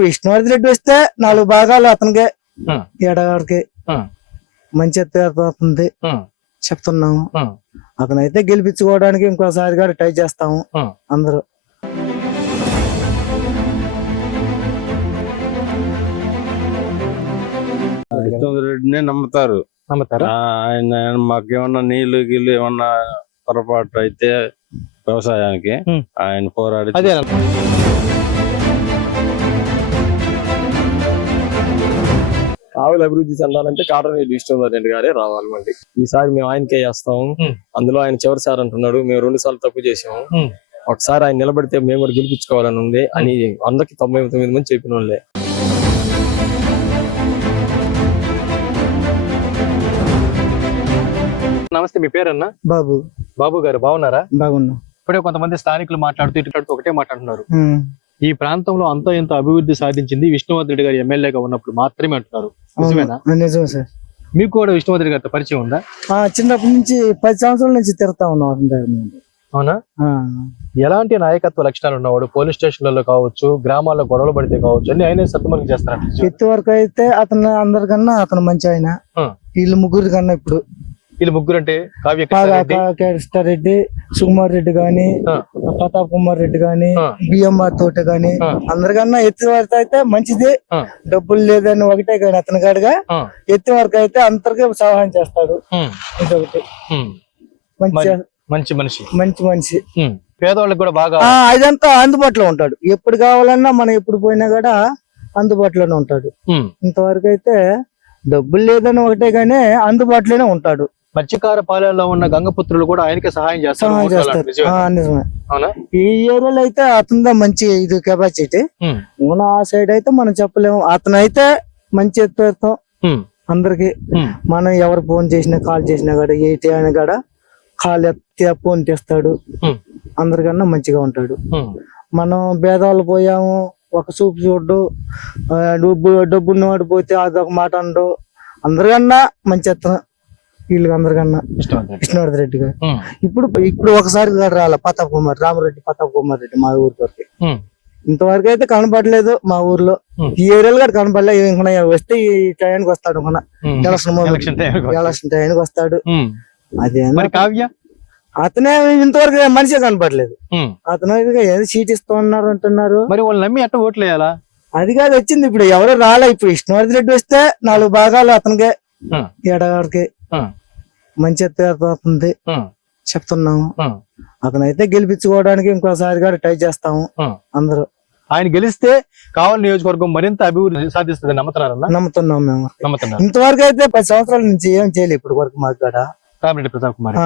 ఇప్పుడు విష్ణువర్ధన్ రెడ్డి వస్తే నాలుగు భాగాలు అతనికే ఉం. మంచి అవుతుంది. చెప్తున్నాము. అతనైతే గెలిపించుకోవడానికి ఇంకోసారి కూడా ట్రై చేస్తాము. అందరూ రెడ్డినే నమ్ముతారు నమ్ముతారా ఆ, ఆయన మాకేమన్నా నీళ్ళు గిల్లు ఏమన్నా పొరపాటు అయితే వ్యవసాయానికి. ఆయన పోరాడి ఆవుల అభివృద్ధి చెందాలంటే కాటరేడు విష్ణువర్ధన్ గారే రావాలి మళ్ళీ. ఈసారి మేము ఆయనకే Hmm. అందులో ఆయన చివరి సార్ అంటున్నాడు మేము రెండు సార్లు తప్పు చేసాము. ఒకసారి ఆయన నిలబడితే మేము కూడా గెలిపించుకోవాలని ఉంది అని వందకి తొంభై తొమ్మిది మంది చెప్పిన వాళ్ళే. నమస్తే మీ పేరన్నా? బాబు. బాబు గారు బాగున్నారా? బాగున్నాం. ఇప్పుడే కొంతమంది స్థానికులు మాట్లాడుతూ ఇట్లాడుతూ ఒకటే మాట్లాడుతున్నారు. ఈ ప్రాంతంలో అంతో ఎంతో అభివృద్ధి సాధించింది విష్ణువర్ధన్ రెడ్డి గారు ఎమ్మెల్యేగా ఉన్నప్పుడు మాత్రమే అంటున్నారు. నిజమేనా? అవును, నిజం సార్. మీకు కూడా విష్ణువర్ధన్ గారితో పరిచయం ఉందా? ఆ, చిన్నప్పటి నుంచి పది సంవత్సరాల నుంచి తిరుగుతా ఉన్నాం. అవునా? ఎలాంటి నాయకత్వ లక్షణాలు ఉన్నవాడు? పోలీస్ స్టేషన్లలో కావచ్చు గ్రామాల్లో గొడవలు పడితే కావచ్చు అన్ని ఆయనే సత్తుమలం చేస్తారంట. ఎత్తు వరకు అయితే అతను అందరికన్నా అతను మంచి ఆయన. వీళ్ళు ముగ్గురు కన్నా ఇప్పుడు. వీళ్ళు ముగ్గురు అంటే కావ్య కృష్ణారెడ్డి రెడ్డి సుకుమార్ రెడ్డి గాని. ప్రతాప్ కుమార్ రెడ్డి గాని. బిఎంఆర్ తోట గాని. అందరికన్నా ఎత్తి వరకు అయితే మంచిది. డబ్బులు లేదని ఒకటే గాని అతని కాడుగా. ఎత్తి వరకు అయితే అందరికీ సహాయం చేస్తాడు ఉమ్. మంచి మంచి మనిషి మంచి మనిషి. పేదవాళ్ళకి కూడా బాగా అదంతా అందుబాటులో ఉంటాడు ఎప్పుడు కావాలన్నా మనం ఎప్పుడు పోయినా కూడా అందుబాటులోనే ఉంటాడు. ఇంతవరకు అయితే డబ్బులు లేదని ఒకటే గానీ అందుబాటులోనే ఉంటాడు మత్స్యకార పాలెంలో ఉన్న గంగపుత్రులు కూడా ఆయనకే సహాయం చేస్తారు. అవునా? ఈ ఏరియాలో అయితే అతనిదా మంచి ఇది కెపాసిటీ మన ఆ సైడ్ అయితే మనం చెప్పలేము. అతను అయితే మంచి ఎత్తుతాం ఉమ్, అందరికి మనం ఎవరు ఫోన్ చేసినా కాల్ చేసినా కూడా ఏటి అయినా కూడా కాల్ ఎత్తి ఫోన్ తెస్తాడు. ఉమ్, అందరికన్నా మంచిగా ఉంటాడు. మనం భేదాలు పోయాము. ఒక చూపు చూడు డబ్బు డబ్బు ఉన్నవాడు పోతే అదొక మాట అండు అందరికన్నా మంచి ఎత్తన వీళ్ళకి అందరికన్నా. కృష్ణవర్ధన్ రెడ్డి గారు. ఇప్పుడు ఇప్పుడు ఒకసారి కూడా రాల ప్రతాప్ కుమార్ రామరెడ్డి ప్రతాప్ కుమార్ రెడ్డి మా ఊరి వరకు. ఇంతవరకు అయితే కనపడలేదు మా ఊర్లో. ఈ ఏరియాలో కూడా కనపడలేదు ఇంకా వస్తే ఈ టైంకి వస్తాడు. ఎలక్షన్. ఎలక్షన్ టైంకి వస్తాడు. అదే కావ్య? అతనే ఇంతవరకు మనిషే కనపడలేదు. అతను ఏదో సీట్ ఇస్తూ ఉన్నారు అంటున్నారు. మరి వాళ్ళు నమ్మి అట్ట ఓట్లు వేయాలా అది కాదు వచ్చింది ఇప్పుడు ఎవరు రాలే. ఇప్పుడు విష్ణువర్ధన్ రెడ్డి వస్తే నాలుగు భాగాలు అతనికే ఉమ్, మంచి ఉమ్, చెప్తున్నాము. అతనైతే గెలిపించుకోవడానికి ఇంకోసారి కూడా ట్రై చేస్తాము. అందరూ. ఆయన గెలిస్తే కావలి నియోజకవర్గం మరింత అభివృద్ధి సాధిస్తుంది నమ్ముతున్నారన్న? నమ్ముతున్నాం మేము. నమ్ముతున్నారు? ఇంతవరకు అయితే పది సంవత్సరాల నుంచి ఏం చేయలేదు ఇప్పుడు వరకు మాకు కూడా. రామిరెడ్డి ప్రతాప్ కుమార్.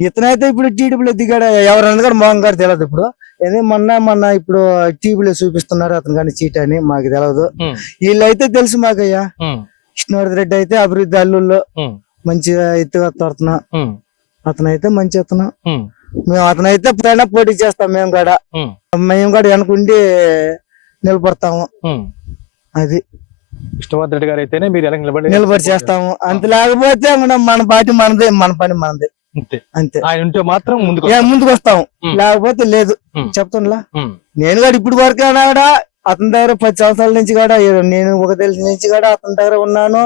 ఇతనైతే ఇప్పుడు టీడీపీలో దిగాడు. ఎవరన్నా కూడా మోహన్ గారు తెలియదు ఇప్పుడు. ఏదో మొన్న మొన్న ఇప్పుడు టీవీలో చూపిస్తున్నారు అతను కానీ చీట్ అని మాకు తెలియదు వీళ్ళైతే తెలుసు మాకయ్యా. ఉమ్, విష్ణువర్ధన్ రెడ్డి అయితే అభివృద్ధి అల్లుల్లో మంచిగా ఎత్తుగా తోడుతున్నా. ఉమ్, అతనైతే మంచి ఉమ్, మేము అతనైతే పైన పోటీ చేస్తాం మేము కూడా. మేము కూడా వెనకుండి నిలబడతాము. అది. విష్ణువర్ధన్ రెడ్డి గారు అయితేనే మీరు ఎలా నిలబడి నిలబడి చేస్తాము. అంత లేకపోతే మనం మన పార్టీ మనదే మన పని మనదే. అంతే. అంతే. ఆయన ఉంటే మాత్రం ముందుకు వస్తాము. లేకపోతే లేదు. చెప్తున్నా. నేను కూడా ఇప్పుడు వరకు అతని దగ్గర పది సంవత్సరాల నుంచి కూడా నేను ఒక తెలిసి నుంచి కూడా అతని దగ్గర ఉన్నాను.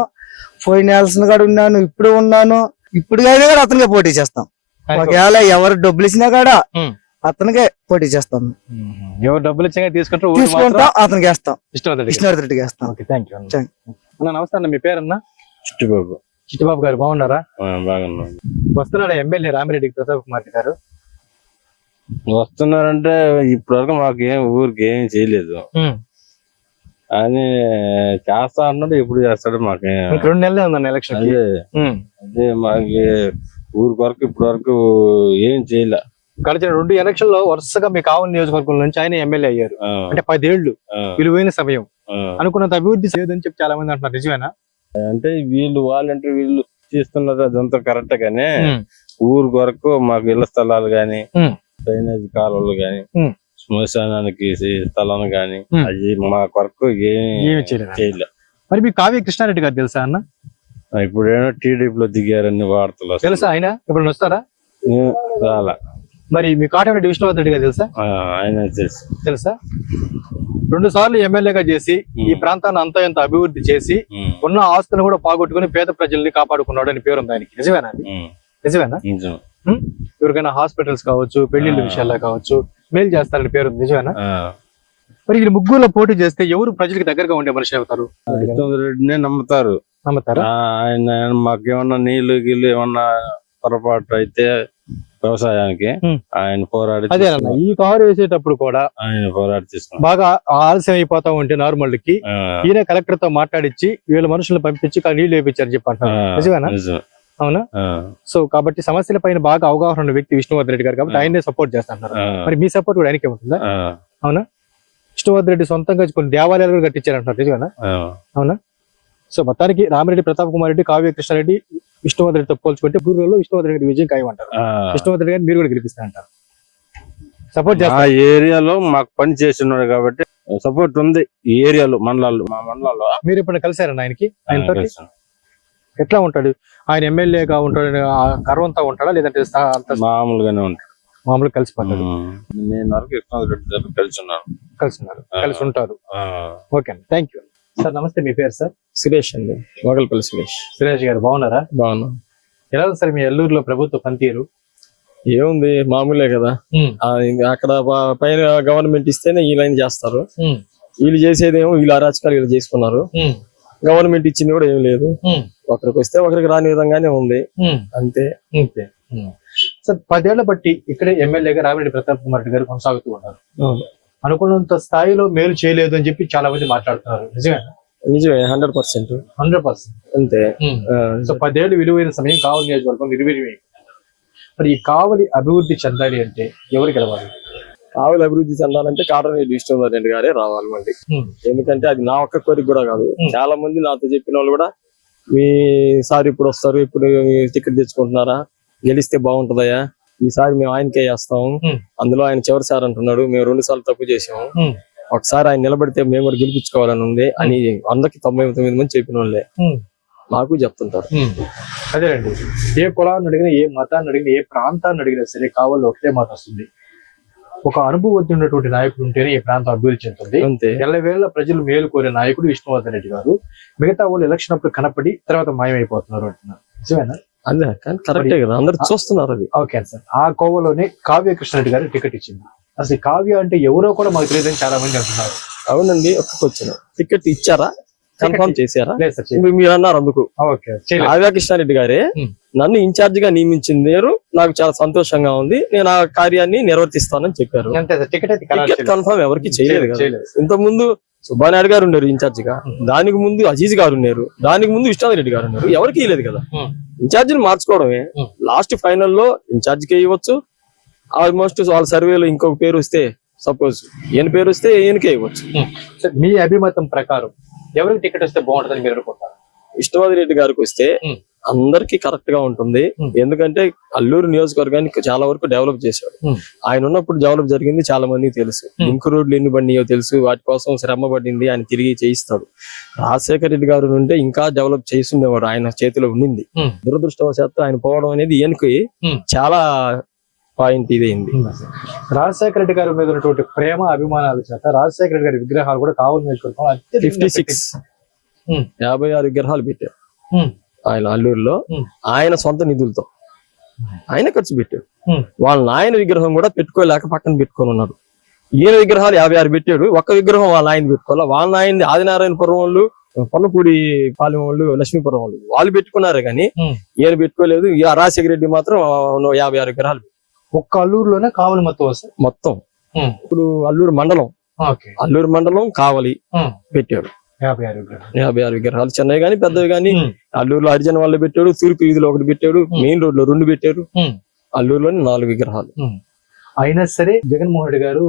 పోయిన నెలసిన కూడా ఉన్నాను ఇప్పుడు ఉన్నాను. ఇప్పుడు అయినా కూడా అతనికే పోటీ చేస్తాం. ఒకవేళ ఎవరు డబ్బులు ఇచ్చినా కూడా ఉమ్, అతనికే పోటీ చేస్తాం. ఉమ్. ఎవరు డబ్బులు ఓటు మాత్రం తీసుకుంటాం అతనికి వేస్తాం. విష్ణువర్ధన్ రెడ్డి గారు. కృష్ణారెడ్డి రెడ్డికి వేస్తాం ఓకే థ్యాంక్ యూ Thank అన్న నమస్తే అన్న మీ పేరన్నా? చిట్టుబాబు. చిట్టిబాబు గారు బాగున్నారా? బాగున్నాం. వస్తున్నాడు ఎమ్మెల్యే రామిరెడ్డి ప్రతాప్ కుమార్ గారు? వస్తున్నారంటే ఇప్పటి వరకు మాకు ఏం ఊరికి ఏం చేయలేదు. అని చేస్తా అన్నాడు ఎప్పుడు చేస్తాడు మాకేం. రెండు నెలలే ఉందన్న ఎలక్షన్ అదే. అదే మాకి ఊరి వరకు ఇప్పటి వరకు ఏం చేయలే. గడిచిన రెండు ఎలక్షన్లో వరుసగా మీ కావలి నియోజకవర్గం నుంచి ఆయన ఎమ్మెల్యే అయ్యారు. అంటే పదేళ్ళు విలువైన సమయం. అనుకున్నంత అభివృద్ధి లేదని చెప్పి చాలా మంది అంటున్నారు. నిజమేనా? అంటే వీళ్ళు వాళ్ళంటే వీళ్ళు చేస్తున్నారు అదంతా కరెక్ట్ గానే. ఊరు వరకు మాకు ఇళ్ళ స్థలాలు గాని. డ్రైనేజ్ కాలువలు ఉమ్. శ్మశానానికి స్థలం గాని. అది మా కొరకు ఏమి ఏమి చేయలేదు? చేయలే. మరి మీ కావ్య కృష్ణారెడ్డి గారు తెలుసా అన్న? ఇప్పుడేమో టీడీపీలో దిగారని వార్తలు. తెలుసా ఆయన? ఇప్పుడు వస్తారా? రాలా. మరి మీ కాటరెడ్డి విష్ణువర్ధన్ రెడ్డి గారు తెలుసా? ఆయన తెలుసు. తెలుసా? రెండు సార్లు ఎమ్మెల్యేగా చేసి ఈ. ప్రాంతాన్ని అంతా ఎంత అభివృద్ధి చేసి ఉన్న ఆస్తులను కూడా పాగొట్టుకుని పేద ప్రజల్ని కాపాడుకున్నాడు అని పేరు ఉంది ఆయనకి. నిజమేనా నిజమేనా? నిజం. ఎవరికైనా హాస్పిటల్స్ కావచ్చు పెళ్ళిళ్ళ. విషయాల్లో కావచ్చు మేలు చేస్తారని పేరు నిజమేనా? మరి ఈ ముగ్గురులో పోటీ చేస్తే ఎవరు ప్రజలకు దగ్గరగా ఉండే మనిషి అవుతారు? రెడ్డినే నమ్ముతారు. నమ్ముతారా? ఆయన మాకేమన్నా నీళ్ళు గిల్లు ఏమన్నా పొరపాటు అయితే వ్యవసాయానికి. ఆయన పోరాడి తీసుకున్నారు. ఈ కారు వేసేటప్పుడు కూడా ఆయన పోరాడి తీసుకున్నారు. బాగా ఆలస్యం అయిపోతా ఉంటే నార్మల్కి ఈయన కలెక్టర్తో మాట్లాడించి వీళ్ళ మనుషులను పంపించి నీళ్ళు వేయించారని చెప్పి నిజమేనా? నిజం. అవునా? సో కాబట్టి సమస్యల పైన బాగా అవగాహన ఉన్న వ్యక్తి విష్ణువర్ధన్ రెడ్డి గారు కాబట్టి. ఆయనే సపోర్ట్ చేస్తున్నారు మరి మీ సపోర్ట్ కూడా ఆయనకే ఉంటుందా? ఆ, విష్ణువర్ధన్ రెడ్డి సొంతంగా కొన్ని దేవాలయాలు కూడా కట్టించారంటున్నారు నిజమేనా? ఆ, సో మొత్తానికి రామిరెడ్డి ప్రతాప్ కుమార్ రెడ్డి కావ్య కృష్ణారెడ్డి విష్ణువర్ధన్ రెడ్డితో పోల్చుకుంటే గురువులో విష్ణువర్ధన్ రెడ్డి విజయం ఖాయమంటారు. ఆ. విష్ణువర్ధన్ రెడ్డి గారిని మీరు కూడా గెలిపిస్తారంటారు. సపోర్ట్ చేస్తారు. ఏరియాలో మాకు పని చేస్తున్నాడు కాబట్టి సపోర్ట్ ఉంది ఈ ఏరియాలో మండలాల్లో మా మండలాల్లో. మీరు ఇప్పుడు కలిసారన్న ఆయనకి ఆయనతో. ఎట్లా ఉంటాడు? ఆయన ఎమ్మెల్యేగా ఉంటాడు ఆ గర్వంతో ఉంటాడా? లేదంటే మామూలుగానే ఉంటాడు. మామూలుగా కలిసిపోతాడు ఉమ్. నేను వరకు కలిసి ఉన్నాను కలిసి ఉన్నారు. కలిసి ఉంటారు. ఆ, ఓకే అండి. థ్యాంక్ యూ సార్ నమస్తే. మీ పేరు సార్ సురేష్ అండి. మొగల్పల్లి సురేష్. సురేష్ గారు బాగున్నారా? బాగున్నా. ఎలా ఉంది సార్ మీ ఎల్లూరులో ప్రభుత్వ పనితీరు? ఏముంది మామూలే కదా. అక్కడ ప- పైన గవర్నమెంట్ ఇస్తేనే ఈ లైన్ చేస్తారు. వీళ్ళు చేసేదేమో వీళ్ళు అరాచకాలు వీళ్ళు చేసుకున్నారు. గవర్నమెంట్ ఇచ్చింది కూడా ఏం లేదు. ఒకరికి వస్తే ఒకరికి రాని విధంగానే ఉంది. అంతే. అంతే సార్ పదేళ్ళ బట్టి ఇక్కడే ఎమ్మెల్యేగా రామిరెడ్డి ప్రతాప్ కుమార్ రెడ్డి గారు కొనసాగుతూ ఉన్నారు. అనుకున్నంత స్థాయిలో మేలు చేయలేదు అని చెప్పి చాలా మంది మాట్లాడుతున్నారు. నిజమే నిజమే హండ్రెడ్ పర్సెంట్. Hundred percent. అంతే. సో పదేళ్ళు విలువైన సమయం కావలి నియోజకవర్గం నిర్వీర్యమైంది మరి ఈ కావలి అభివృద్ధి చెందాలి అంటే ఎవరు గెలవాలి? కావులు అభివృద్ధి చెందాలంటే కాటరేడు విష్ణువర్ధన్ గారే రావాలి మళ్ళీ. ఎందుకంటే అది నా ఒక్క కోరిక కూడా కాదు. చాలా మంది నాతో చెప్పిన వాళ్ళు కూడా మీ సార్ ఇప్పుడు వస్తారు ఇప్పుడు టికెట్ తెచ్చుకుంటున్నారా? గెలిస్తే బాగుంటదయ్యా. ఈసారి మేము ఆయనకే వేస్తాం. అందులో ఆయన చివరి సార్ అంటున్నాడు మేము రెండు సార్లు తప్పు చేసాము. ఒకసారి ఆయన నిలబడితే మేము కూడా గెలిపించుకోవాలని ఉంది అని వందకి తొంభై తొమ్మిది మంది చెప్పిన వాళ్ళే. మాకు చెప్తుంటారు. అదేనండి. ఏ కులాన్ని అడిగినా ఏ మతాన్ని అడిగినా ఏ ప్రాంతాన్ని అడిగినా సరే కావాలి ఒకటే మాట వస్తుంది. ఒక అనుభవజ్ఞున్నటువంటి నాయకుడు ఉంటేనే ఈ ప్రాంతం అభివృద్ధి చెందుతుంది. ఎల్లవేళ ప్రజలు మేలు కోరే నాయకుడు విష్ణువర్ధన్ రెడ్డి గారు. మిగతా వాళ్ళు ఎలక్షన్ అప్పుడు కనపడి తర్వాత మాయమైపోతున్నారు అంటున్నారు. నిజమేనా? అదే కానీ కరెక్టే కదా. అందరు చూస్తున్నారు అది. Okay sir. ఆ కోవలోనే కావ్య కృష్ణారెడ్డి గారు టికెట్ ఇచ్చింది. అసలు కావ్య అంటే ఎవరో కూడా మాకు తెలియదని చాలా మంది అంటున్నారు. అవునండి ఒక్క క్వశ్చన్ టికెట్ ఇచ్చారా? కన్ఫర్మ్ చేశారా? మీరు- అన్నారు అందుకు. ఓకే చేయలేదు. కావ్య కృష్ణారెడ్డి గారే. నన్ను ఇన్ఛార్జ్గా నియమించారు నాకు చాలా సంతోషంగా ఉంది. నేను ఆ కార్యాన్ని నిర్వర్తిస్తానని చెప్పారు. టికెట్. కన్ఫర్మ్ ఎవరికి చేయలేదు కదా. ఇంత ముందు సుబ్బానాయుడు గారు ఉన్నారు ఇన్ఛార్జ్గా. దానికి ముందు అజీజ్ గారు ఉన్నారు. దానికి ముందు రెడ్డి గారు ఉన్నారు. ఎవరికి ఇవ్వలేదు కదా. ఇన్ఛార్జ్ని మార్చుకోవడమే. లాస్ట్ ఫైనల్లో ఇన్ఛార్జ్కి ఇవ్వచ్చు. ఆల్మోస్ట్ వాళ్ళ సర్వేలో ఇంకొక పేరు వస్తే సపోజ్ ఈయన పేరు వస్తే ఈయనకే ఇవ్వచ్చు. మీ అభిమతం ప్రకారం ఎవరికి టికెట్ వస్తే బాగుంటుందని మీరు అనుకుంటారు విష్ణువాది రెడ్డి గారికి వస్తే. అందరికి కరెక్ట్గా ఉంటుంది. ఎందుకంటే అల్లూరు నియోజకవర్గాన్ని చాలా వరకు డెవలప్ చేశాడు. ఆయన ఉన్నప్పుడు డెవలప్ జరిగింది చాలా మందికి తెలుసు. లింక్ రోడ్లు ఎన్ని పడినాయో తెలుసు వాటి కోసం శ్రమ పడింది ఆయన తిరిగి చేయిస్తాడు రాజశేఖర రెడ్డి గారు ఉంటే ఇంకా డెవలప్ చేస్తుండేవాడు ఆయన చేతిలో ఉండింది. దురదృష్టవశాత్తు ఆయన పోవడం అనేది ఈయనకి. చాలా పాయింట్ ఇదైంది రాజశేఖర రెడ్డి గారి మీద ఉన్నటువంటి ప్రేమ అభిమానాల చేత రాజశేఖర రెడ్డి గారి విగ్రహాలు కూడా కావాలి నియోజకవర్గం ఫిఫ్టీ సిక్స్. యాభై ఆరు విగ్రహాలు పెట్టారు. ఆయన అల్లూరులో. ఆయన సొంత నిధులతో. ఆయన ఖర్చు పెట్టాడు. వాళ్ళ నాయన విగ్రహం కూడా పెట్టుకోలేక పక్కన పెట్టుకొని ఉన్నాడు ఈయన విగ్రహాలు యాభై ఆరు పెట్టాడు. ఒక్క విగ్రహం వాళ్ళ ఆయన పెట్టుకోవాలి? వాళ్ళ నాయన ఆదినారాయణపురం వాళ్ళు పొన్నపూడి పాలెం వాళ్ళు లక్ష్మీపురం వాళ్ళు. వాళ్ళు పెట్టుకున్నారు కానీ. ఈయన పెట్టుకోలేదు. రాజశేఖర రెడ్డి మాత్రం యాభై ఆరు విగ్రహాలు ఒక్క అల్లూరులోనే కావాలి మొత్తం వస్తాయి? మొత్తం. ఇప్పుడు అల్లూరు మండలం. అల్లూరు మండలం కావలి. పెట్టాడు యాభై ఆరు విగ్రహాలు. చిన్నవి కానీ పెద్దవి కానీ ఉమ్. అల్లూరులో హరిజన వాళ్ళు పెట్టాడు తూర్పు వీధిలో ఒకటి పెట్టాడు మెయిన్ రోడ్లో రెండు పెట్టాడు. అల్లూరులోని నాలుగు విగ్రహాలు. అయినా సరే జగన్మోహన్ రెడ్డి గారు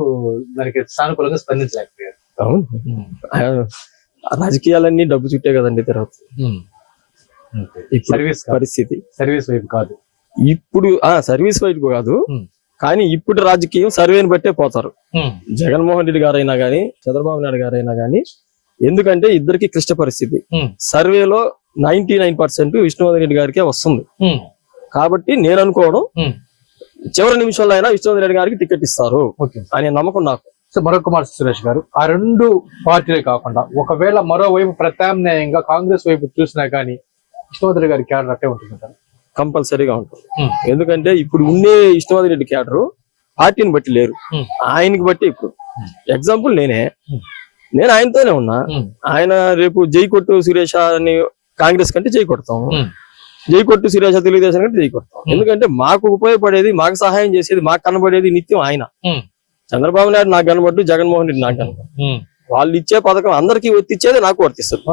దానికి సానుకూలంగా స్పందించలేకపోయారు. అవును. రాజకీయాలన్నీ డబ్బు చుట్టే కదండి తర్వాత. సర్వీస్. పరిస్థితి. సర్వీస్ వైపు కాదు. ఇప్పుడు ఆ సర్వీస్ వైపు కాదు. కానీ ఇప్పుడు రాజకీయం సర్వేని బట్టే పోతారు. జగన్మోహన్ రెడ్డి గారైనా గానీ చంద్రబాబు నాయుడు గారైనా గానీ ఎందుకంటే ఇద్దరికి క్లిష్ట పరిస్థితి. సర్వేలో ninety nine percent Vishnuvardhan Reddy గారికే వస్తుంది. కాబట్టి నేను అనుకోవడం. చివరి నిమిషంలో అయినా విష్ణువర్ధన్ రెడ్డి గారికి టికెట్ ఇస్తారు అనే నమ్మకం నాకు సో మరొక మాట సురేష్ గారు ఆ రెండు పార్టీలే కాకుండా ఒకవేళ మరోవైపు ప్రత్యామ్నాయంగా కాంగ్రెస్ వైపు చూసినా కానీ విష్ణువర్ధన్ గారి క్యాడర్ అట్టే ఉంటుందంటారు కంపల్సరీగా ఉంటుంది. ఎందుకంటే ఇప్పుడు ఉండే ఇష్టవాది రెడ్డి క్యాడరు పార్టీని బట్టి లేరు. ఆయనకి బట్టి ఇప్పుడు. ఎగ్జాంపుల్ నేనే. నేను ఆయనతోనే ఉన్నా. ఆయన రేపు జై కొట్టు సురేష అని కాంగ్రెస్ కంటే జై కొడతాం. జై కొట్టు సురేష తెలుగుదేశం కంటే జై కొడతాం. ఎందుకంటే మాకు ఉపయోగపడేది మాకు సహాయం చేసేది మాకు కనబడేది నిత్యం ఆయన. చంద్రబాబు నాయుడు నాకు కనబడ్డు జగన్మోహన్ రెడ్డి నాకు కనబడ్డు ఉమ్. వాళ్ళు ఇచ్చే పథకం అందరికీ వర్తిచ్చేది నాకు వర్తిస్తుంది.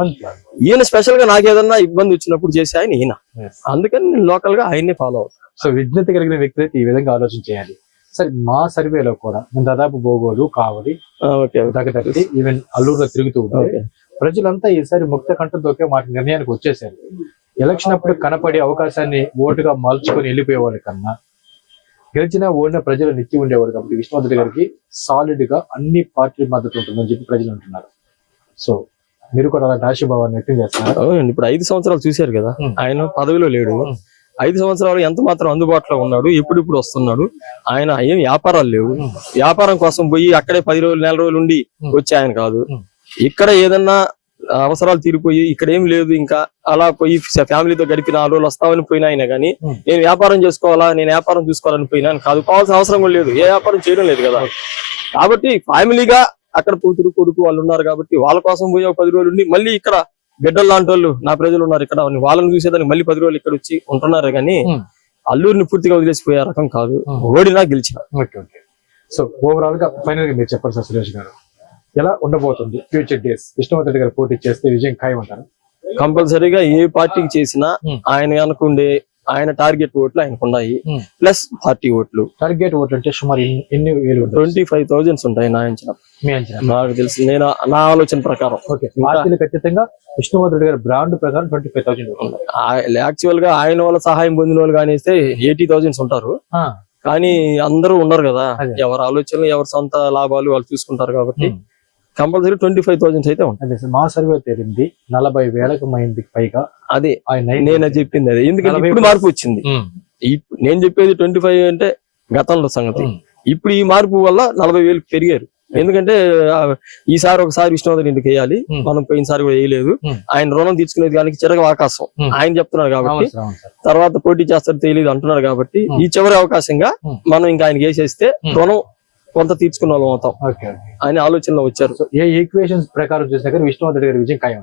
ఈయన స్పెషల్గా నాకు ఏదన్నా ఇబ్బంది వచ్చినప్పుడు చేసే ఆయన ఈయన. అందుకని నేను లోకల్గా ఆయన్నే ఫాలో అవుతాను సో విజ్ఞత కలిగిన వ్యక్తి అయితే ఈ విధంగా ఆలోచన చేయాలి. సరే మా సర్వేలో కూడా మేము దాదాపు బోగోలు కావలి దగ్గర ఈవెన్ అల్లూరులో తిరుగుతూ ఉంటే ఓకే. ప్రజలంతా ఈసారి ముక్త కంఠంతో ఒకే మాట నిర్ణయానికి వచ్చేసారు. ఎలక్షన్ అప్పుడు కనపడే అవకాశాన్ని ఓటుగా మలుచుకొని వెళ్ళిపోయే వాళ్ళ కన్నా గెలిచిన ఓడిన ప్రజలు నిత్యం ఉండేవారు కాబట్టి విష్ణువర్ధన్ గారికి సాలిడ్గా అన్ని పార్టీల మద్దతు ఉంటుందని చెప్పి ప్రజలు అంటున్నారు సో మీరు కూడా అలాంటి ఆశీర్భావాన్ని వ్యక్తం చేస్తున్నారు అవునండి ఇప్పుడు ఐదు సంవత్సరాలు చూశారు కదా. ఆయన పదవిలో లేడు. ఐదు సంవత్సరాలు ఎంత మాత్రం అందుబాటులో ఉన్నాడు ఎప్పుడిప్పుడు వస్తున్నాడు ఆయన ఏం వ్యాపారాలు లేవు. వ్యాపారం కోసం పోయి అక్కడే పది రోజులు నెల రోజులు ఉండి. వచ్చే ఆయన కాదు. ఇక్కడ ఏదన్నా అవసరాలు తీరిపోయి ఇక్కడ ఏం లేదు ఇంకా అలా పోయి ఫ్యామిలీతో గడిపి నాలుగు రోజులు వస్తామని పోయినా ఆయన కానీ. నేను వ్యాపారం చేసుకోవాలా నేను వ్యాపారం చూసుకోవాలని పోయినా కాదు కావాల్సిన అవసరం కూడా లేదు. ఏ వ్యాపారం చేయడం లేదు కదా. కాబట్టి ఫ్యామిలీగా అక్కడ కూతురు కొడుకు వాళ్ళు ఉన్నారు కాబట్టి వాళ్ళ కోసం పోయి ఒక పది రోజులు ఉండి మళ్ళీ ఇక్కడ బిడ్డలు లాంటి వాళ్ళు నా ప్రజలు ఉన్నారు ఇక్కడ వాళ్ళని చూసేదానికి మళ్ళీ పది రోజులు ఇక్కడ వచ్చి ఉంటున్నారు కానీ. అల్లూరిని పూర్తిగా వదిలేసిపోయే రకం కాదు. ఓడినా గెలిచిన. Okay okay. సో ఓవరాల్గా ఫైనల్గా మీరు చెప్పండి సార్ సురేష్ గారు. ఎలా ఉండబోతుంది ఫ్యూచర్ డేస్ విష్ణువర్ధన్ గారు పోటీ చేస్తే విజయం ఖాయం అంటారు కంపల్సరీగా ఏ పార్టీకి చేసినా ఉం. ఆయన అనుకుండే ఆయన టార్గెట్ ఓట్లు ఆయనకు ఉన్నాయి. ప్లస్ పార్టీ ఓట్లు. టార్గెట్ ఓట్లు అంటే సుమారు ఎన్ని- వేలు ట్వంటీ ఫైవ్ థౌజండ్స్ ఉంటాయి నా అంచనా. మీ అంచనా. నాకు తెలిసి నేను నా ఆలోచన ప్రకారం. ఓకే పార్టీలు ఖచ్చితంగా విష్ణువర్ధన్ గారి బ్రాండ్ ప్రకారం ట్వంటీ ఫైవ్ థౌసండ్ యాక్చువల్గా ఆయన వల్ల సహాయం పొందిన వాళ్ళు కానీ ఎయిటీ థౌజండ్స్ ఉంటారు. కానీ అందరూ ఉన్నారు కదా. ఎవరి ఆలోచనలు ఎవరి సొంత లాభాలు వాళ్ళు చూసుకుంటారు కాబట్టి. కంపల్సరీ ట్వంటీ ఫైవ్ థౌజండ్స్ అయితే ఉంటాయి అదే మా సర్వే తేలింది నలభై వేలకు మందికి పైగా అదే ఆయన నేను అది చెప్పింది అదే ఎందుకంటే ఇప్పుడు మార్పు వచ్చింది నేను చెప్పేది ట్వంటీ ఫైవ్ అంటే గతంలో సంగతి ఇప్పుడు ఈ మార్పు వల్ల నలభై వేలు పెరిగారు ఎందుకంటే ఈసారి ఒకసారి విష్ణువర్ధన్ ఇంటికి వేయాలి. మనం పోయినసారి కూడా వేయలేదు. ఆయన రుణం తీసుకునేది దానికి చిరగ అవకాశం. ఆయన చెప్తున్నారు కాబట్టి. తర్వాత పోటీ చేస్తారు తెలియదు అంటున్నారు కాబట్టి. ఈ చివరి అవకాశంగా. మనం ఇంకా ఆయనకి వేసేస్తే. రుణం కొంత తీర్చుకున్న వాళ్ళం అవుతాం. ఆయన ఆలోచనలో వచ్చారు. సో ఏ ఈక్వేషన్స్ ప్రకారం చూసినా కానీ విష్ణువర్ధన్ గారి విజయం ఖాయం.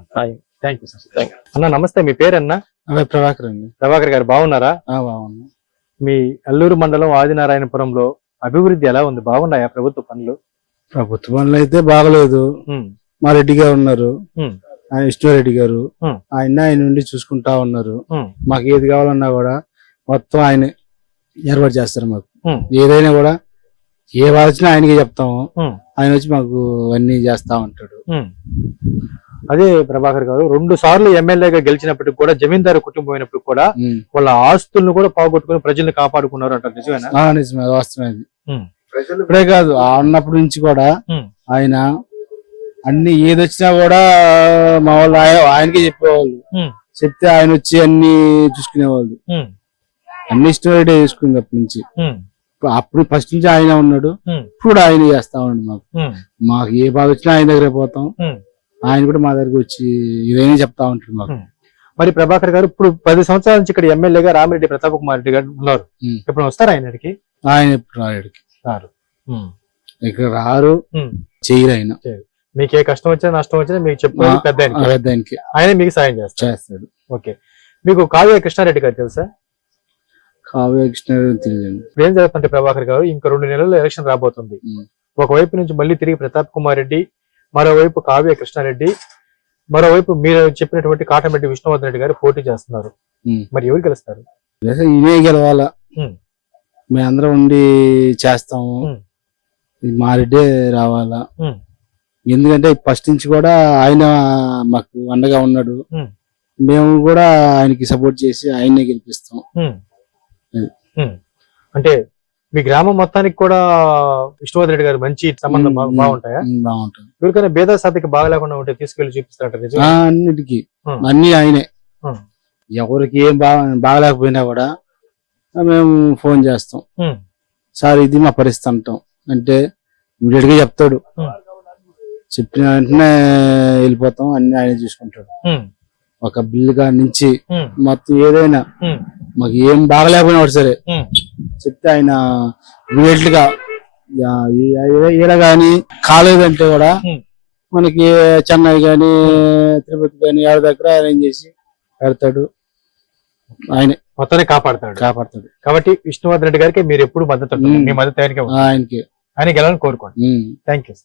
థ్యాంక్ యూ సార్ Thank అన్న నమస్తే. మీ పేరన్నా? అదే ప్రభాకర్ అండి. ప్రభాకర్ గారు బాగున్నారా? బాగున్నా. మీ అల్లూరు మండలం ఆదినారాయణపురంలో అభివృద్ధి ఎలా ఉంది? బాగున్నాయా ప్రభుత్వ పనులు? ప్రభుత్వ పనులు అయితే బాగలేదు. మా రెడ్డి గారు ఉన్నారు. ఆయన విష్ణురెడ్డి గారు. ఆయన ఆయన నుండి చూసుకుంటా ఉన్నారు. మాకు ఏది కావాలన్నా కూడా మొత్తం ఆయన ఏర్పాటు చేస్తారు మాకు. ఏదైనా కూడా ఏ వచ్చినా ఆయనకి చెప్తాము ఆయన వచ్చి మాకు అన్ని చేస్తా ఉంటాడు. అదే ప్రభాకర్ గారు రెండు సార్లు ఎమ్మెల్యేగా గెలిచినప్పటికి కూడా జమీందారు కుటుంబం అయినప్పుడు కూడా. వాళ్ళ ఆస్తులను కూడా పోగొట్టుకుని ప్రజల్ని కాపాడుకున్నారు అంటారు నిజమేనా ఆ, నిజమే. ఉమ్. ఇప్పుడే కాదు ఆ ఉన్నప్పటి నుంచి కూడా. ఆయన అన్ని ఏది వచ్చినా కూడా మా వాళ్ళు ఆయన- ఆయనకే చెప్పేవాళ్ళు. చెప్తే ఆయన వచ్చి అన్ని చూసుకునేవాళ్ళు అన్ని ఇష్టం చేసుకుంది అప్పటి నుంచి అప్పుడు ఫస్ట్ నుంచి ఆయన ఉన్నాడు. ఇప్పుడు ఆయన చేస్తా ఉన్నాడు మాకు. మాకు ఏ బాధ వచ్చినా ఆయన దగ్గర పోతాం. ఆయన కూడా మా దగ్గరకు వచ్చి ఏదైనా చెప్తా ఉంటాడు మాకు. మరి ప్రభాకర్ గారు ఇప్పుడు పది సంవత్సరాల నుంచి ఇక్కడ ఎమ్మెల్యేగా రామిరెడ్డి ప్రతాప్ కుమార్ రెడ్డి గారు ఉన్నారు. ఉమ్. ఇప్పుడు వస్తారా ఆయనకి ఆయన ఎప్పుడు రాయడికి ఇక్కడ రారు. చేయరు ఆయన. మీకు ఏ కష్టం వచ్చినా నష్టం వచ్చినా మీకు ఆ, పెద్ద ఆయనకి. ఆయనకి. ఆయన మీకు సాయం చేస్తారు చేస్తాడు. ఓకే. మీకు కావ్య కృష్ణారెడ్డి గారు తెలుసా? కావ్య కృష్ణ తెలియదు ఇప్పుడు ఏం జరుగుతుంటే ప్రభాకర్ గారు ఇంకా రెండు నెలల్లో ఎలక్షన్ రాబోతుంది. ఒకవైపు నుంచి మళ్ళీ తిరిగి ప్రతాప్ కుమార్ రెడ్డి మరోవైపు కావ్య కృష్ణారెడ్డి మరోవైపు మీరు చెప్పినటువంటి కాటమెడ్డి విష్ణువర్ధన్ రెడ్డి గారు పోటీ చేస్తున్నారు. మరి ఎవరు గెలుస్తారు ఈయనే గెలవాలా. మేమందరం ఉండి చేస్తాము ఉమ్. ఇది మా రెడ్డే రావాలా. ఎందుకంటే ఫస్ట్ నుంచి కూడా ఆయన మాకు అండగా ఉన్నాడు. మేము కూడా ఆయనకి సపోర్ట్ చేసి ఆయన్నే గెలిపిస్తాం. అంటే మీ గ్రామం మొత్తానికి కూడా విష్ణువర్ధన్ రెడ్డి గారు మంచి సంబంధం బాగుంటాయా? బాగుంటుంది. ఎవరికైనా భేద సాధికి బాగలేకుండా ఉంటే తీసుకెళ్ళి చూపిస్తారట అన్నిటికీ. అన్ని ఆయనే. ఎవరికి ఏం బాగా బాగలేకపోయినా కూడా మేము ఫోన్ చేస్తాం. సార్ ఇది మా పరిస్థితి అంటాం. అంటే ఇమీడియట్గా చెప్తాడు. చెప్పిన వెంటనే వెళ్ళిపోతాం. అన్ని ఆయన చూసుకుంటాడు. ఒక బిల్లు కాడి నుంచి మొత్తం ఏదైనా మాకు ఏం బాగలేకపోయినా ఒకటి సరే. చెప్తే ఆయన ఇమీడియట్గా ఈడ గాని కాలేదంటే కూడా. మనకి చెన్నై గాని తిరుపతి గాని ఏడ దగ్గర అరేంజ్ చేసి పెడతాడు ఆయనే మొత్తాన్ని కాపాడతాడు కాపాడతాడు కాబట్టి విష్ణువర్ధన్ రెడ్డి గారికి మీరు ఎప్పుడు మద్దతు. మీ మద్దతు ఆయనకే. ఆయనకి ఆయన గెలవాలని కోరుకోండి. Thank you